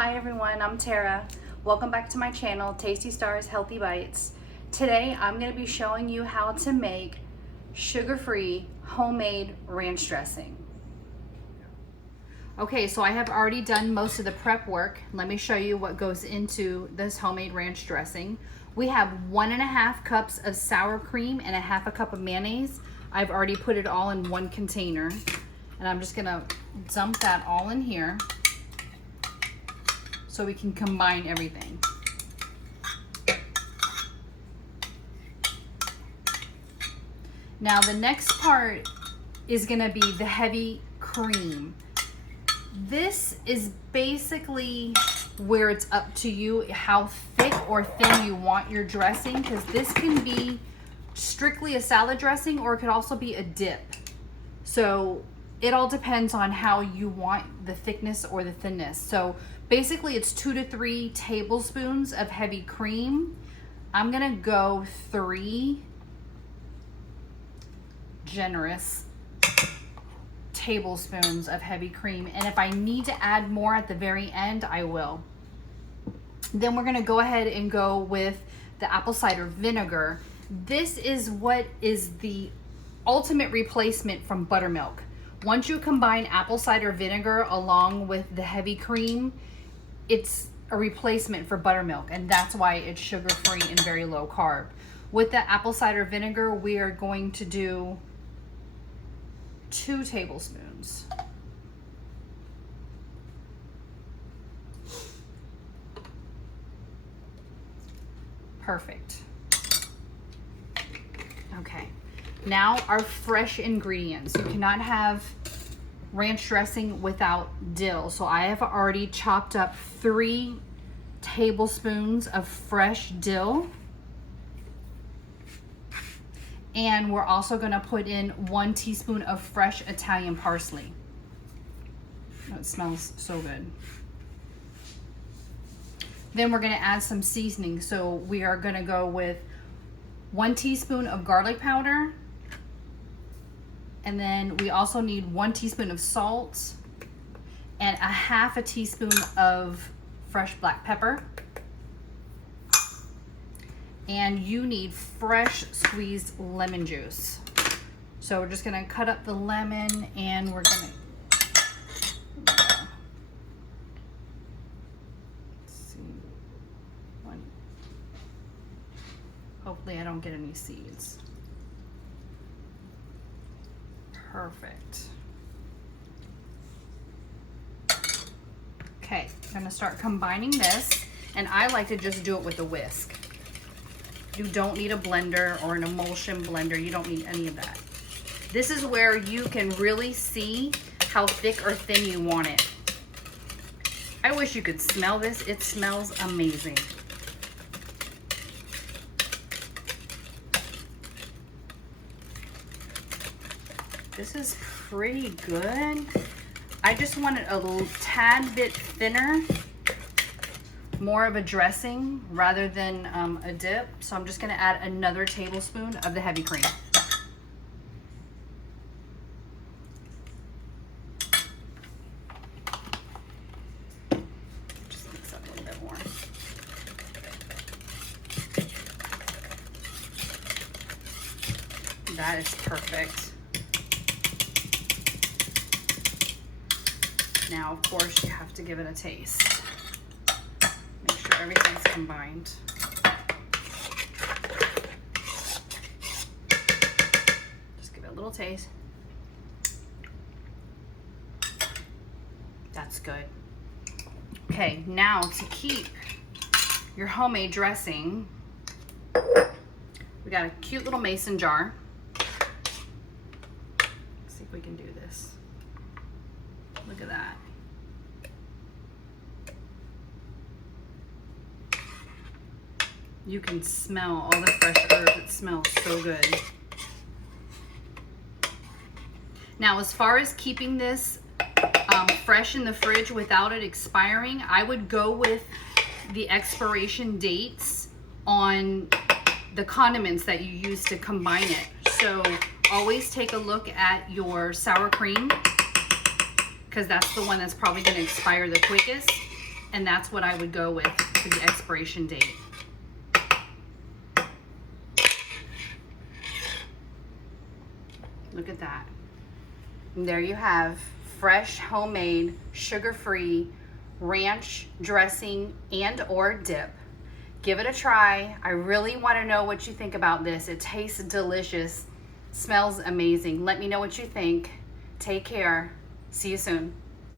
Hi everyone, I'm Tara. Welcome back to my channel, Tasty Stars Healthy Bites. Today I'm going to be showing you how to make sugar-free homemade ranch dressing. Okay, so I have already done most of the prep work. Let me show you what goes into this homemade ranch dressing. We have 1.5 cups of sour cream and 1/2 cup of mayonnaise. I've already put it all in one container, and I'm just going to dump that all in here so we can combine everything. Now the next part is gonna be the heavy cream. This is basically where it's up to you how thick or thin you want your dressing, because this can be strictly a salad dressing or it could also be a dip. So it all depends on how you want the thickness or the thinness. So basically it's 2 to 3 tablespoons of heavy cream. I'm gonna go 3 generous tablespoons of heavy cream, and if I need to add more at the very end, I will. Then we're gonna go ahead and go with the apple cider vinegar. This is what is the ultimate replacement from buttermilk. Once you combine apple cider vinegar along with the heavy cream, it's a replacement for buttermilk, and that's why it's sugar-free and very low carb. With the apple cider vinegar, we are going to do 2 tablespoons. Perfect. Okay, now our fresh ingredients. You cannot have ranch dressing without dill. So I have already chopped up 3 tablespoons of fresh dill. And we're also gonna put in 1 teaspoon of fresh Italian parsley. Oh, it smells so good. Then we're gonna add some seasoning. So we are gonna go with 1 teaspoon of garlic powder. And then we also need 1 teaspoon of salt and 1/2 teaspoon of fresh black pepper. And you need fresh squeezed lemon juice. So we're just gonna cut up the lemon, and we're gonna, let's see, hopefully I don't get any seeds. Perfect. Okay, I'm gonna start combining this, and I like to just do it with a whisk. You don't need a blender or an emulsion blender. You don't need any of that. This is where you can really see how thick or thin you want it. I wish you could smell this. It smells amazing. This is pretty good. I just want it a little tad bit thinner, more of a dressing rather than a dip. So I'm just gonna add another tablespoon of the heavy cream. Just mix up a little bit more. That is perfect. Now, of course, you have to give it a taste. Make sure everything's combined. Just give it a little taste. That's good. Okay, now to keep your homemade dressing, we got a cute little mason jar. Let's see if we can do this. Look at that. You can smell all the fresh herbs. It smells so good. Now, as far as keeping this fresh in the fridge without it expiring, I would go with the expiration dates on the condiments that you use to combine it. So always take a look at your sour cream, because that's the one that's probably going to expire the quickest. And that's what I would go with for the expiration date. Look at that. And there you have fresh, homemade, sugar-free ranch dressing and or dip. Give it a try. I really want to know what you think about this. It tastes delicious, smells amazing. Let me know what you think. Take care. See you soon.